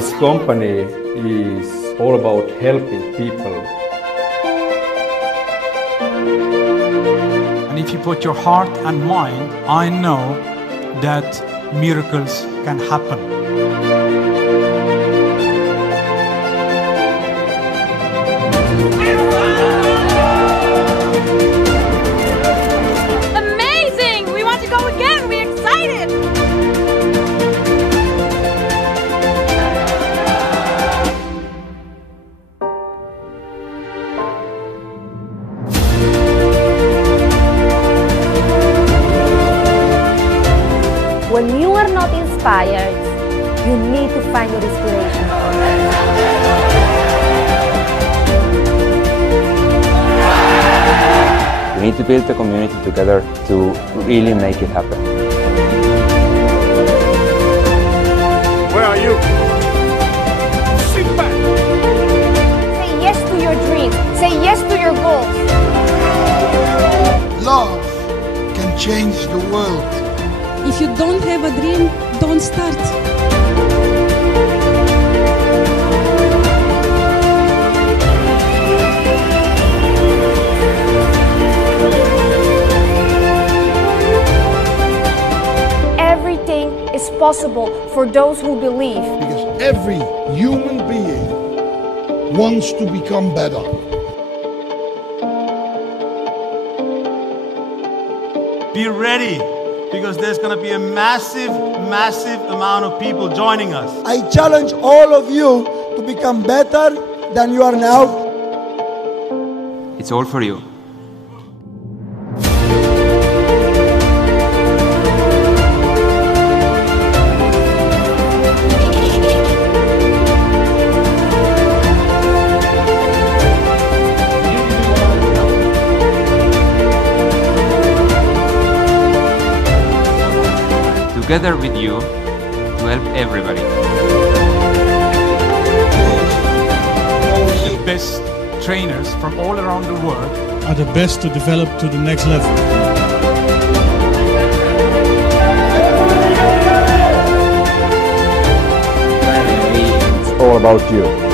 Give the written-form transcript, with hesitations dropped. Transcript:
This company is all about helping people. And if you put your heart and mind, I know that miracles can happen. Amazing! We want to go again. We're excited. When you are not inspired, you need to find your inspiration. We need to build the community together to really make it happen. Where are you? Sit back! Say yes to your dreams. Say yes to your goals. Love can change the world. If you don't have a dream, don't start. Everything is possible for those who believe. Because every human being wants to become better. Be ready, because there's going to be a massive amount of people joining us. I challenge all of you to become better than you are now. It's all for you. Together with you to help everybody. The best trainers from all around the world are the best to develop to the next level. It's all about you.